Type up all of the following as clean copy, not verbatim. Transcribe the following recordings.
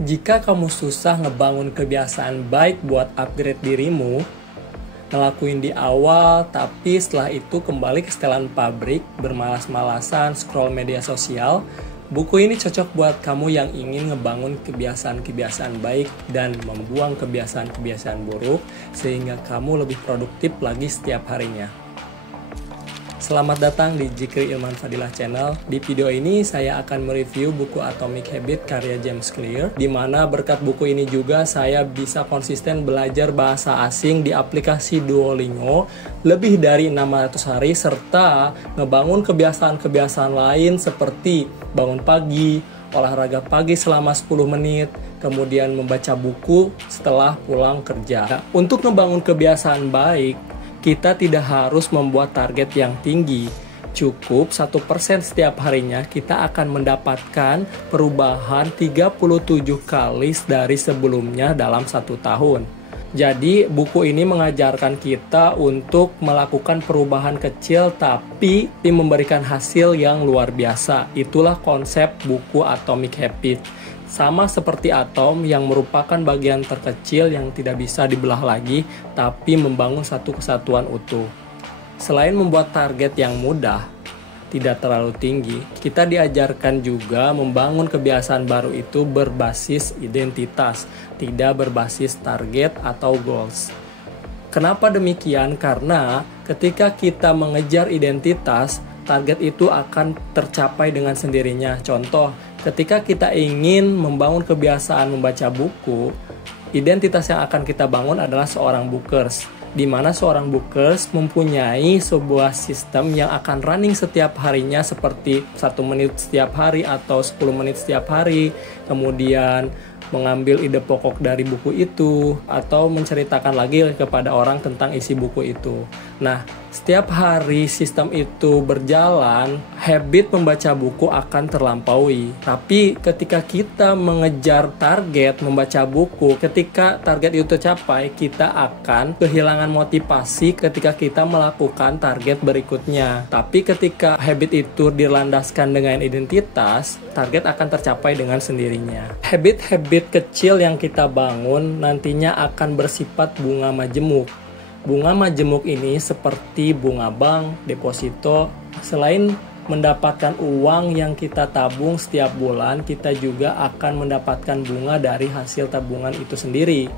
Jika kamu susah ngebangun kebiasaan baik buat upgrade dirimu, ngelakuin di awal tapi setelah itu kembali ke setelan pabrik, bermalas-malasan scroll media sosial, buku ini cocok buat kamu yang ingin ngebangun kebiasaan-kebiasaan baik dan membuang kebiasaan-kebiasaan buruk sehingga kamu lebih produktif lagi setiap harinya. Selamat datang di Jikri Ilman Fadilah Channel. Di video ini saya akan mereview buku Atomic Habits karya James Clear, di mana berkat buku ini juga saya bisa konsisten belajar bahasa asing di aplikasi Duolingo lebih dari 600 hari serta ngebangun kebiasaan-kebiasaan lain seperti bangun pagi, olahraga pagi selama 10 menit, kemudian membaca buku setelah pulang kerja. Untuk ngebangun kebiasaan baik, kita tidak harus membuat target yang tinggi. Cukup 1% setiap harinya kita akan mendapatkan perubahan 37 kali dari sebelumnya dalam 1 tahun. Jadi buku ini mengajarkan kita untuk melakukan perubahan kecil tapi memberikan hasil yang luar biasa. Itulah konsep buku Atomic Habits. Sama seperti atom yang merupakan bagian terkecil yang tidak bisa dibelah lagi, tapi membangun satu kesatuan utuh. Selain membuat target yang mudah, tidak terlalu tinggi, kita diajarkan juga membangun kebiasaan baru itu berbasis identitas, tidak berbasis target atau goals. Kenapa demikian? Karena ketika kita mengejar identitas, target itu akan tercapai dengan sendirinya. Contoh, ketika kita ingin membangun kebiasaan membaca buku, identitas yang akan kita bangun adalah seorang bookers, di mana seorang bookers mempunyai sebuah sistem yang akan running setiap harinya seperti 1 menit setiap hari atau 10 menit setiap hari, kemudian mengambil ide pokok dari buku itu atau menceritakan lagi kepada orang tentang isi buku itu. Nah, setiap hari sistem itu berjalan, habit membaca buku akan terlampaui. Tapi ketika kita mengejar target membaca buku, ketika target itu tercapai, kita akan kehilangan motivasi ketika kita melakukan target berikutnya. Tapi ketika habit itu dilandaskan dengan identitas, target akan tercapai dengan sendirinya. Habit-habit kecil yang kita bangun nantinya akan bersifat bunga majemuk. Bunga majemuk ini seperti bunga bank, deposito. Selain mendapatkan uang yang kita tabung setiap bulan, kita juga akan mendapatkan bunga dari hasil tabungan itu sendiri.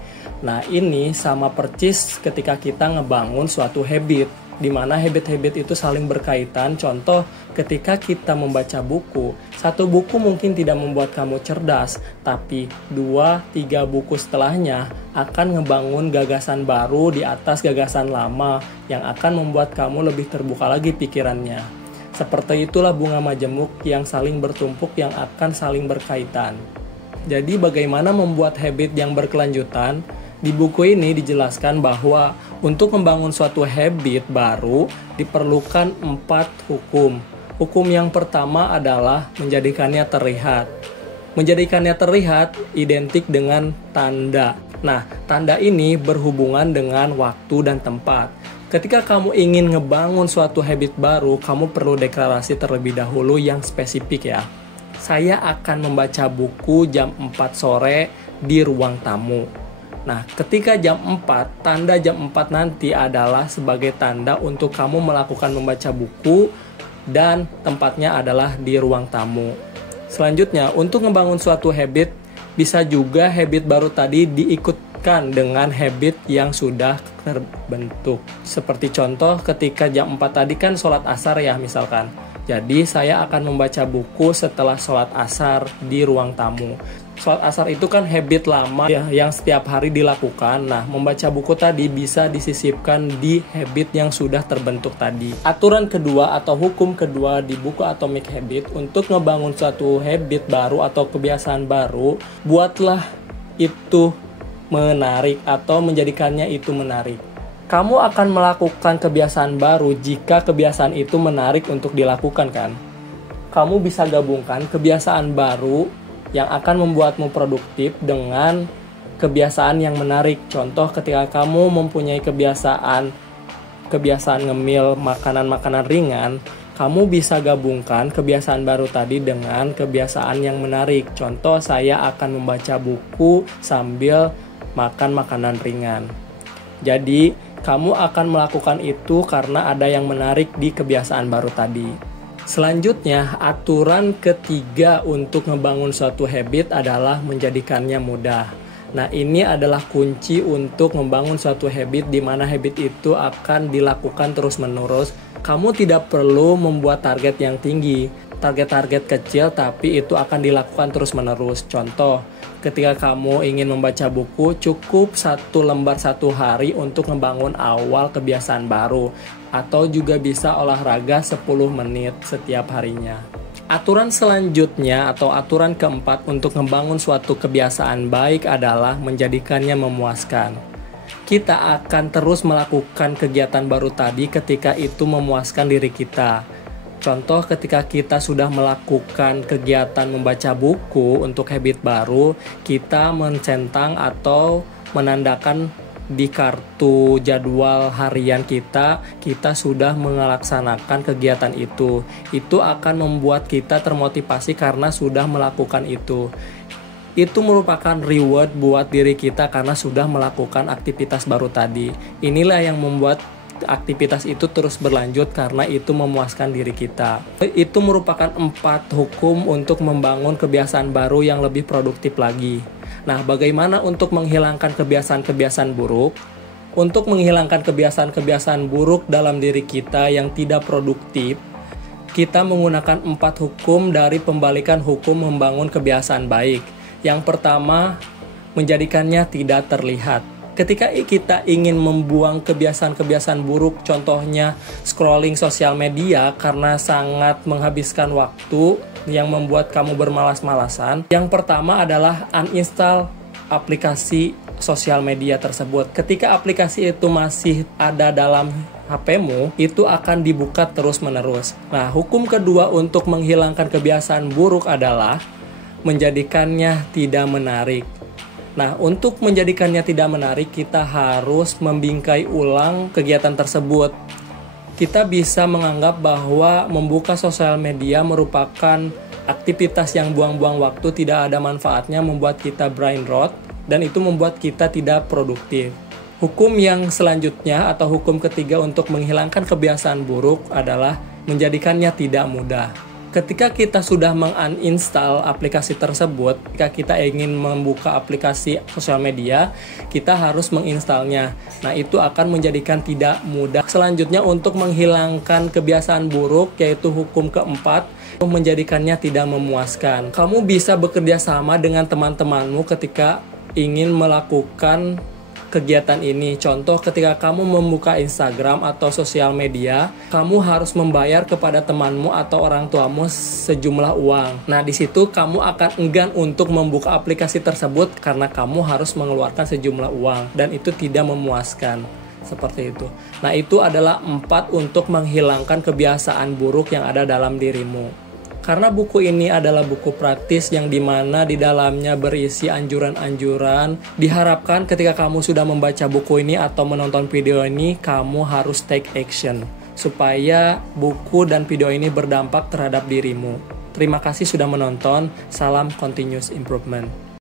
Nah, ini sama persis ketika kita ngebangun suatu habit, di mana habit-habit itu saling berkaitan. Contoh, ketika kita membaca buku, 1 buku mungkin tidak membuat kamu cerdas, tapi 2-3 buku setelahnya akan ngebangun gagasan baru di atas gagasan lama yang akan membuat kamu lebih terbuka lagi pikirannya. Seperti itulah bunga majemuk yang saling bertumpuk yang akan saling berkaitan. Jadi bagaimana membuat habit yang berkelanjutan? Di buku ini dijelaskan bahwa untuk membangun suatu habit baru diperlukan 4 hukum. Hukum yang pertama adalah menjadikannya terlihat. Menjadikannya terlihat identik dengan tanda. Nah, tanda ini berhubungan dengan waktu dan tempat. Ketika kamu ingin ngebangun suatu habit baru, kamu perlu deklarasi terlebih dahulu yang spesifik ya. Saya akan membaca buku jam 4 sore di ruang tamu. Nah, ketika jam 4, tanda jam 4 nanti adalah sebagai tanda untuk kamu melakukan membaca buku dan tempatnya adalah di ruang tamu. Selanjutnya, untuk membangun suatu habit, bisa juga habit baru tadi diikutkan dengan habit yang sudah terbentuk. Seperti contoh, ketika jam 4 tadi kan sholat asar ya misalkan. Jadi, saya akan membaca buku setelah sholat asar di ruang tamu. Sholat asar itu kan habit lama ya, yang setiap hari dilakukan. Nah, membaca buku tadi bisa disisipkan di habit yang sudah terbentuk tadi. Aturan kedua atau hukum kedua di buku Atomic Habits, untuk ngebangun suatu habit baru atau kebiasaan baru, buatlah itu menarik atau menjadikannya itu menarik. Kamu akan melakukan kebiasaan baru jika kebiasaan itu menarik untuk dilakukan kan? Kamu bisa gabungkan kebiasaan baru yang akan membuatmu produktif dengan kebiasaan yang menarik. Contoh, ketika kamu mempunyai kebiasaan ngemil makanan-makanan ringan, Kamu bisa gabungkan kebiasaan baru tadi dengan kebiasaan yang menarik. Contoh, saya akan membaca buku sambil makan makanan ringan. Jadi, kamu akan melakukan itu karena ada yang menarik di kebiasaan baru tadi. Selanjutnya, aturan ketiga untuk membangun suatu habit adalah menjadikannya mudah. Nah, ini adalah kunci untuk membangun suatu habit di mana habit itu akan dilakukan terus-menerus. Kamu tidak perlu membuat target yang tinggi, target-target kecil, tapi itu akan dilakukan terus-menerus. Contoh, ketika kamu ingin membaca buku, cukup 1 lembar 1 hari untuk membangun awal kebiasaan baru. Atau juga bisa olahraga 10 menit setiap harinya. Aturan selanjutnya atau aturan keempat untuk membangun suatu kebiasaan baik adalah menjadikannya memuaskan. Kita akan terus melakukan kegiatan baru tadi ketika itu memuaskan diri kita. Contoh, ketika kita sudah melakukan kegiatan membaca buku untuk habit baru, kita mencentang atau menandakan di kartu jadwal harian kita sudah melaksanakan kegiatan itu. Itu akan membuat kita termotivasi karena sudah melakukan itu. Itu merupakan reward buat diri kita karena sudah melakukan aktivitas baru tadi. Inilah yang membuat aktivitas itu terus berlanjut karena itu memuaskan diri kita. Itu merupakan 4 hukum untuk membangun kebiasaan baru yang lebih produktif lagi. Nah, bagaimana untuk menghilangkan kebiasaan-kebiasaan buruk? Untuk menghilangkan kebiasaan-kebiasaan buruk dalam diri kita yang tidak produktif, kita menggunakan 4 hukum dari pembalikan hukum membangun kebiasaan baik. Yang pertama, menjadikannya tidak terlihat. Ketika kita ingin membuang kebiasaan-kebiasaan buruk, contohnya scrolling sosial media karena sangat menghabiskan waktu yang membuat kamu bermalas-malasan, yang pertama adalah uninstall aplikasi sosial media tersebut. Ketika aplikasi itu masih ada dalam HP-mu, itu akan dibuka terus-menerus. Nah, hukum kedua untuk menghilangkan kebiasaan buruk adalah menjadikannya tidak menarik. Nah, untuk menjadikannya tidak menarik, kita harus membingkai ulang kegiatan tersebut. Kita bisa menganggap bahwa membuka sosial media merupakan aktivitas yang buang-buang waktu, tidak ada manfaatnya, membuat kita brain rot, dan itu membuat kita tidak produktif. Hukum yang selanjutnya atau hukum ketiga untuk menghilangkan kebiasaan buruk adalah menjadikannya tidak mudah. Ketika kita sudah menguninstall aplikasi tersebut, ketika kita ingin membuka aplikasi sosial media, kita harus menginstalnya. Nah, itu akan menjadikan tidak mudah. Selanjutnya, untuk menghilangkan kebiasaan buruk, yaitu hukum keempat, menjadikannya tidak memuaskan. Kamu bisa bekerja sama dengan teman-temanmu ketika ingin melakukan kegiatan ini. Contoh, ketika kamu membuka Instagram atau sosial media, kamu harus membayar kepada temanmu atau orang tuamu sejumlah uang. Nah, di situ kamu akan enggan untuk membuka aplikasi tersebut karena kamu harus mengeluarkan sejumlah uang dan itu tidak memuaskan. Seperti itu. Nah, itu adalah 4 untuk menghilangkan kebiasaan buruk yang ada dalam dirimu. Karena buku ini adalah buku praktis yang dimana di dalamnya berisi anjuran-anjuran, diharapkan ketika kamu sudah membaca buku ini atau menonton video ini, kamu harus take action supaya buku dan video ini berdampak terhadap dirimu. Terima kasih sudah menonton. Salam continuous improvement.